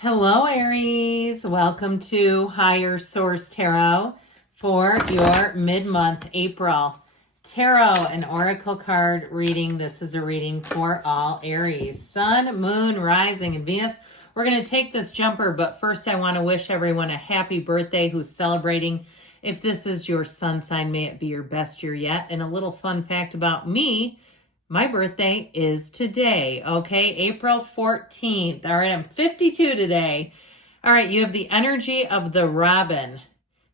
Hello, Aries. Welcome to Higher Source Tarot for your mid-month April tarot and oracle card reading. This is a reading for all Aries. Sun, Moon, Rising, and Venus. We're going to take this jumper, but first I want to wish everyone a happy birthday who's celebrating. If this is your sun sign, may it be your best year yet. And a little fun fact about me, my birthday is today, okay? April 14th. All right, I'm 52 today. All right, you have the energy of the robin.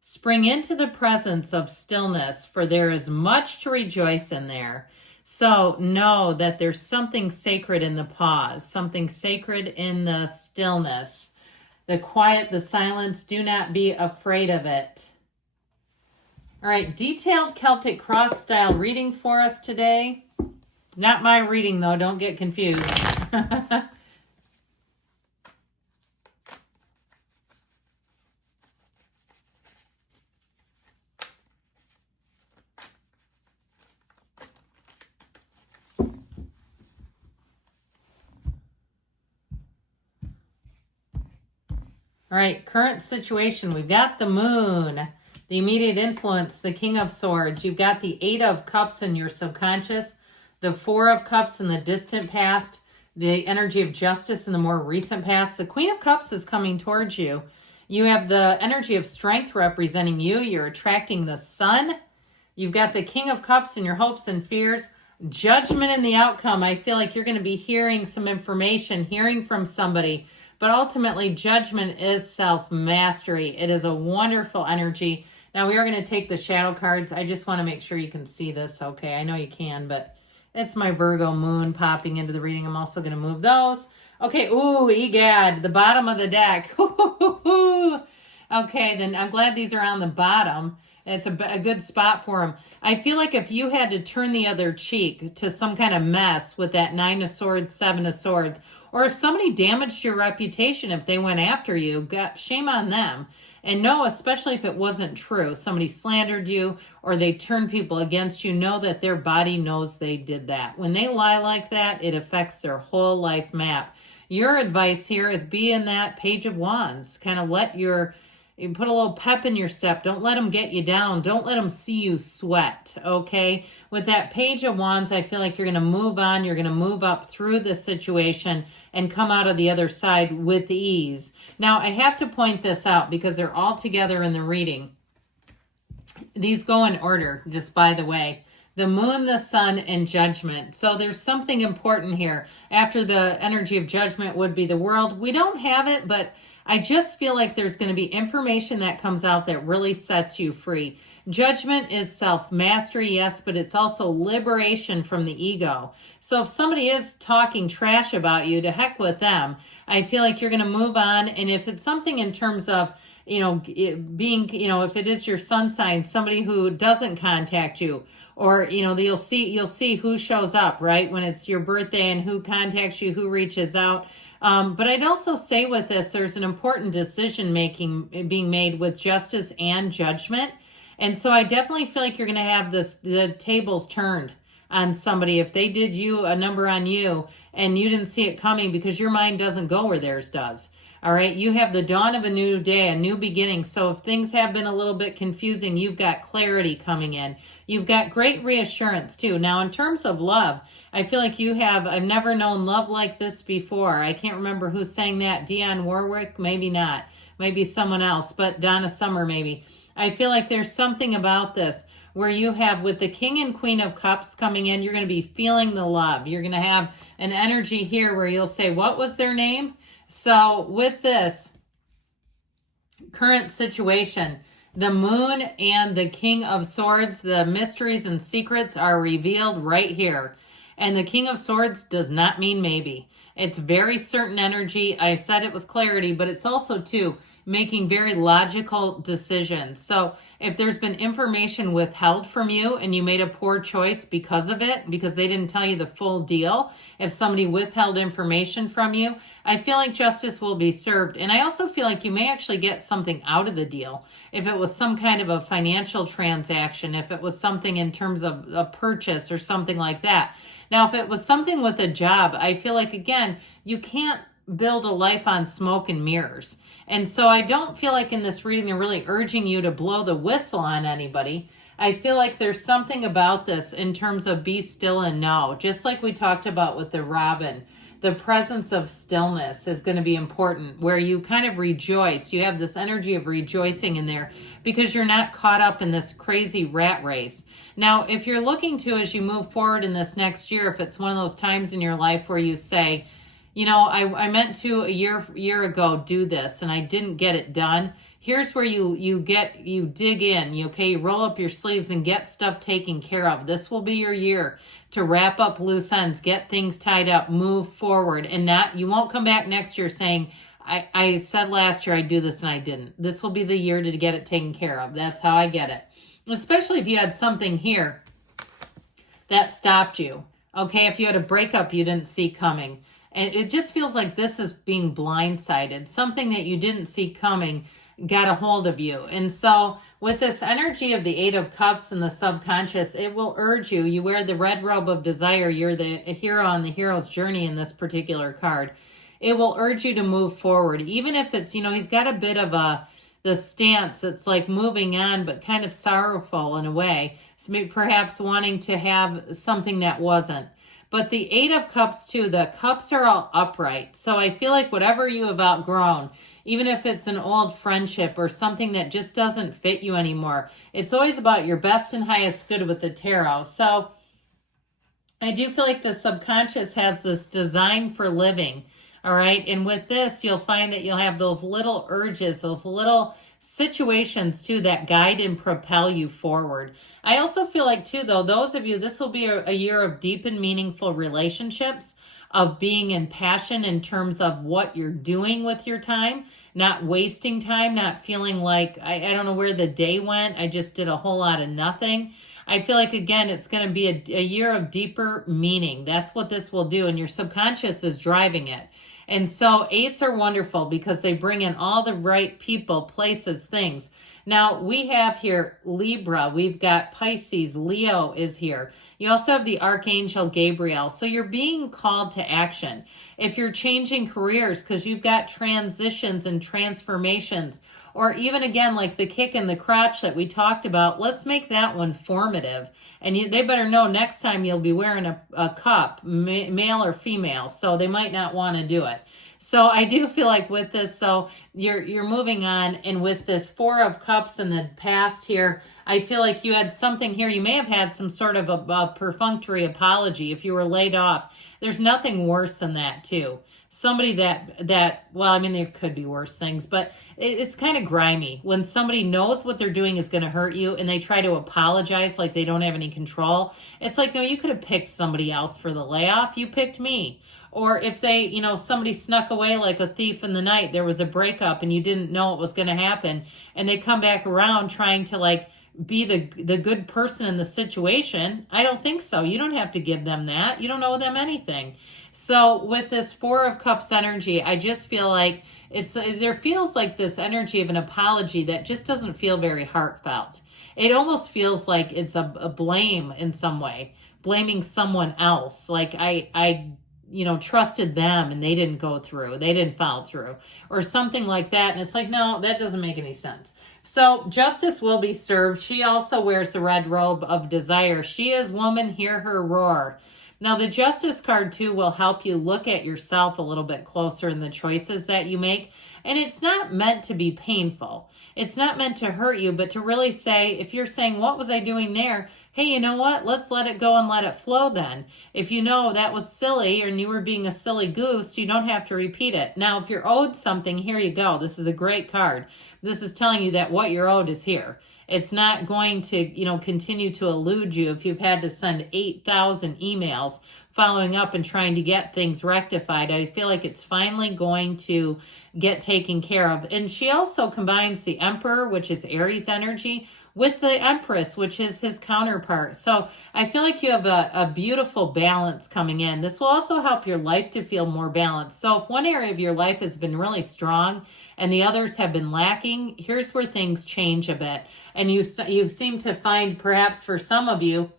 Spring into the presence of stillness, for there is much to rejoice in there. So know that there's something sacred in the pause, something sacred in the stillness, the quiet, the silence. Do not be afraid of it. All right, detailed Celtic cross style reading for us today. Not my reading, though. Don't get confused. All right, current situation. We've got the moon, the immediate influence, the King of Swords. You've got the Eight of Cups in your subconscious, the Four of Cups in the distant past, the energy of justice in the more recent past. The Queen of Cups is coming towards you. You have the energy of strength representing you. You're attracting the sun. You've got the King of Cups in your hopes and fears. Judgment in the outcome. I feel like you're going to be hearing some information, hearing from somebody. But ultimately, judgment is self-mastery. It is a wonderful energy. Now, we are going to take the shadow cards. I just want to make sure you can see this, okay? I know you can, but it's my Virgo moon popping into the reading. I'm also going to move those. Okay, ooh, egad, the bottom of the deck. Okay, then I'm glad these are on the bottom. It's a good spot for them. I feel like if you had to turn the other cheek to some kind of mess with that Nine of Swords, Seven of Swords, or if somebody damaged your reputation, if they went after you, shame on them. And know, especially if it wasn't true, somebody slandered you or they turned people against you, know that their body knows they did that. When they lie like that, it affects their whole life map. Your advice here is be in that Page of Wands. Kind of you put a little pep in your step. Don't let them get you down. Don't let them see you sweat, okay? With that Page of Wands, I feel like you're going to move on. You're going to move up through the situation and come out of the other side with ease. Now, I have to point this out because they're all together in the reading. These go in order, just by the way. The moon, the sun, and judgment. So there's something important here. After the energy of judgment would be the world. We don't have it, but I just feel like there's going to be information that comes out that really sets you free. Judgment is self-mastery, yes, but it's also liberation from the ego. So if somebody is talking trash about you, to heck with them. I feel like you're going to move on. And if it's something in terms of, if it is your sun sign, somebody who doesn't contact you, or, you'll see who shows up, right? When it's your birthday and who contacts you, who reaches out. But I'd also say with this, there's an important decision making being made with justice and judgment. And so I definitely feel like you're going to have the tables turned on somebody if they did a number on you and you didn't see it coming because your mind doesn't go where theirs does. All right, you have the dawn of a new day, a new beginning. So if things have been a little bit confusing, you've got clarity coming in. You've got great reassurance too. Now, in terms of love, I feel like I've never known love like this before. I can't remember who sang that. Dionne Warwick? Maybe not. Maybe someone else, but Donna Summer maybe. I feel like there's something about this where you have, with the King and Queen of Cups coming in, you're going to be feeling the love. You're going to have an energy here where you'll say, what was their name? So with this current situation, the moon and the King of Swords, the mysteries and secrets are revealed right here. And the King of Swords does not mean maybe. It's very certain energy. I said it was clarity, but it's also, too, making very logical decisions. So if there's been information withheld from you and you made a poor choice because of it, because they didn't tell you the full deal, if somebody withheld information from you, I feel like justice will be served. And I also feel like you may actually get something out of the deal. If it was some kind of a financial transaction, if it was something in terms of a purchase or something like that. Now, if it was something with a job, I feel like, again, you can't build a life on smoke and mirrors. And so I don't feel like in this reading they're really urging you to blow the whistle on anybody. I feel like there's something about this in terms of be still and know. Just like we talked about with the robin, the presence of stillness is going to be important, where you kind of rejoice. You have this energy of rejoicing in there because you're not caught up in this crazy rat race. Now, if you're looking to, as you move forward in this next year, if it's one of those times in your life where you say, you know, I meant to a year ago do this and I didn't get it done. Here's where you dig in, you roll up your sleeves and get stuff taken care of. This will be your year to wrap up loose ends, get things tied up, move forward, and you won't come back next year saying, I said last year I'd do this and I didn't. This will be the year to get it taken care of. That's how I get it. Especially if you had something here that stopped you. Okay, if you had a breakup you didn't see coming. And it just feels like this is being blindsided. Something that you didn't see coming got a hold of you. And so with this energy of the Eight of Cups and the subconscious, it will urge you. You wear the red robe of desire. You're the hero on the hero's journey in this particular card. It will urge you to move forward. Even if it's, he's got a bit of the stance. It's like moving on, but kind of sorrowful in a way. So perhaps wanting to have something that wasn't. But the Eight of Cups too, the cups are all upright. So I feel like whatever you have outgrown, even if it's an old friendship or something that just doesn't fit you anymore, it's always about your best and highest good with the tarot. So I do feel like the subconscious has this design for living. All right. And with this, you'll find that you'll have those little urges, those little situations too that guide and propel you forward. I also feel like too, though, those of you, this will be a year of deep and meaningful relationships, of being in passion in terms of what you're doing with your time, not wasting time, not feeling like, I don't know where the day went. I just did a whole lot of nothing. I feel like, again, it's going to be a year of deeper meaning. That's what this will do. And your subconscious is driving it. And so eights are wonderful because they bring in all the right people, places, things. Now, we have here Libra. We've got Pisces. Leo is here. You also have the Archangel Gabriel. So you're being called to action. If you're changing careers because you've got transitions and transformations, or even, again, like the kick in the crotch that we talked about, let's make that one formative. And they better know next time you'll be wearing a cup, male or female, so they might not want to do it. So I do feel like with this, so you're moving on, and with this Four of Cups in the past here, I feel like you had something here. You may have had some sort of a perfunctory apology if you were laid off. There's nothing worse than that too. Somebody that well, I mean, there could be worse things, but it's kind of grimy when somebody knows what they're doing is going to hurt you and they try to apologize like they don't have any control. It's like, no, you could have picked somebody else for the layoff. You picked me. Or if they, somebody snuck away like a thief in the night, there was a breakup and you didn't know what was going to happen, and they come back around trying to like be the good person in the situation. I don't think so. You don't have to give them that. You don't owe them anything. So with this Four of Cups energy, I just feel like there feels like this energy of an apology that just doesn't feel very heartfelt. It almost feels like it's a blame in some way, blaming someone else. Like I trusted them and they didn't go through, they didn't follow through, or something like that. And it's like, no, that doesn't make any sense. So justice will be served. She also wears the red robe of desire. She is woman, hear her roar. Now, the Justice card, too, will help you look at yourself a little bit closer in the choices that you make. And it's not meant to be painful. It's not meant to hurt you, but to really say, if you're saying, what was I doing there? Hey, you know what? Let's let it go and let it flow then. If you know that was silly and you were being a silly goose, you don't have to repeat it. Now, if you're owed something, here you go. This is a great card. This is telling you that what you're owed is here. It's not going to, continue to elude you if you've had to send 8,000 emails following up and trying to get things rectified. I feel like it's finally going to get taken care of. And she also combines the Emperor, which is Aries energy, with the Empress, which is his counterpart. So I feel like you have a beautiful balance coming in. This will also help your life to feel more balanced. So if one area of your life has been really strong and the others have been lacking, here's where things change a bit. And you seem to find, perhaps for some of you,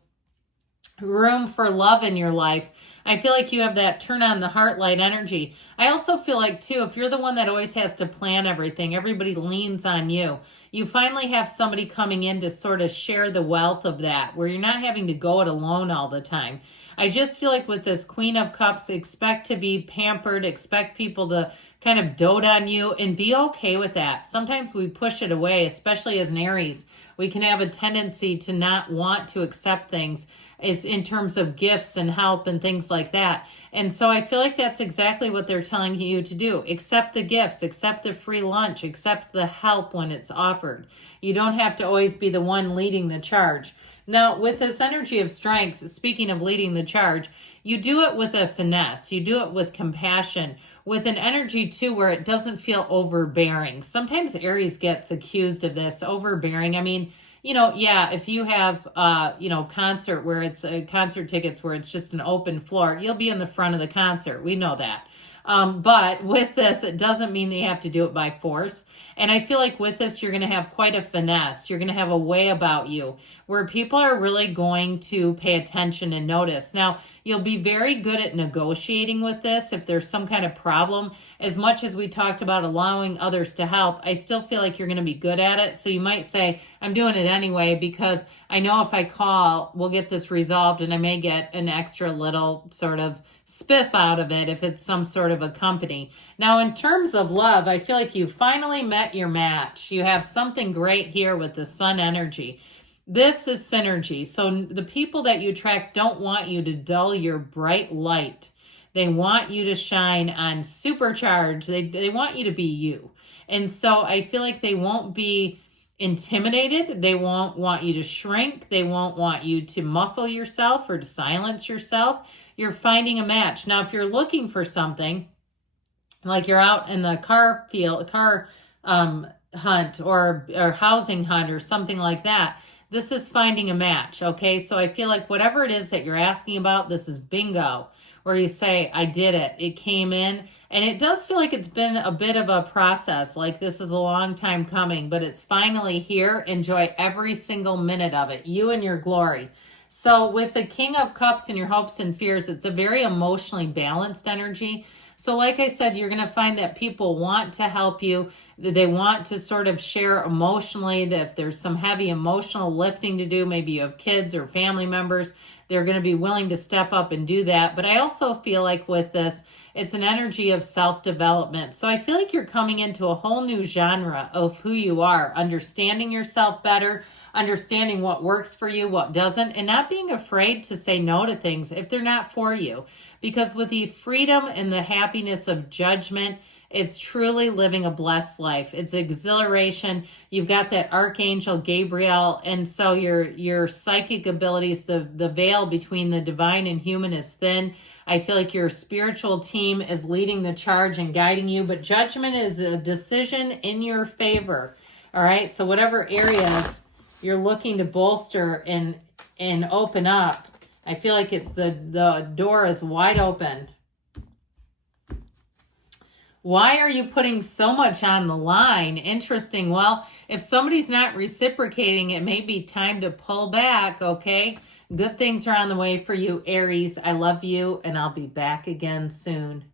room for love in your life. I feel like you have that turn on the heart light energy. I also feel like, too, if you're the one that always has to plan everything, everybody leans on you. You finally have somebody coming in to sort of share the wealth of that, where you're not having to go it alone all the time. I just feel like with this Queen of Cups, expect to be pampered, expect people to kind of dote on you, and be okay with that. Sometimes we push it away, especially as an Aries. We can have a tendency to not want to accept things is in terms of gifts and help and things like that. And so I feel like that's exactly what they're telling you to do. Accept the gifts, accept the free lunch, accept the help when it's offered. You don't have to always be the one leading the charge. Now, with this energy of strength, speaking of leading the charge, you do it with a finesse. You do it with compassion, with an energy, too, where it doesn't feel overbearing. Sometimes Aries gets accused of this, overbearing. I mean, yeah, if you have, concert where it's concert tickets where it's just an open floor, you'll be in the front of the concert. We know that. But with this, it doesn't mean that you have to do it by force. And I feel like with this, you're going to have quite a finesse. You're going to have a way about you where people are really going to pay attention and notice. Now, you'll be very good at negotiating with this if there's some kind of problem. As much as we talked about allowing others to help, I still feel like you're going to be good at it. So you might say, I'm doing it anyway because I know if I call, we'll get this resolved and I may get an extra little sort of spiff out of it if it's some sort of a company. Now, in terms of love, I feel like you finally met your match. You have something great here with the sun energy. This is synergy. So the people that you attract don't want you to dull your bright light. They want you to shine on supercharge. They want you to be you. And so I feel like they won't be intimidated. They won't want you to shrink. They won't want you to muffle yourself or to silence yourself. You're finding a match. Now, if you're looking for something, like you're out in the car hunt or housing hunt or something like that, this is finding a match, okay? So I feel like whatever it is that you're asking about, this is bingo, where you say, I did it. It came in. And it does feel like it's been a bit of a process, like this is a long time coming, but it's finally here. Enjoy every single minute of it, you and your glory. So with the King of Cups and your hopes and fears, it's a very emotionally balanced energy. So like I said, you're going to find that people want to help you. They want to sort of share emotionally, that if there's some heavy emotional lifting to do, maybe you have kids or family members, they're going to be willing to step up and do that. But I also feel like with this, it's an energy of self-development. So I feel like you're coming into a whole new genre of who you are, understanding yourself better, understanding what works for you, what doesn't, and not being afraid to say no to things if they're not for you. Because with the freedom and the happiness of judgment, it's truly living a blessed life. It's exhilaration. You've got that Archangel Gabriel, and so your psychic abilities, the veil between the divine and human is thin. I feel like your spiritual team is leading the charge and guiding you, but judgment is a decision in your favor. All right, so whatever areas you're looking to bolster and open up, I feel like the door is wide open. Why are you putting so much on the line? Interesting. Well, if somebody's not reciprocating, it may be time to pull back, okay? Good things are on the way for you, Aries. I love you, and I'll be back again soon.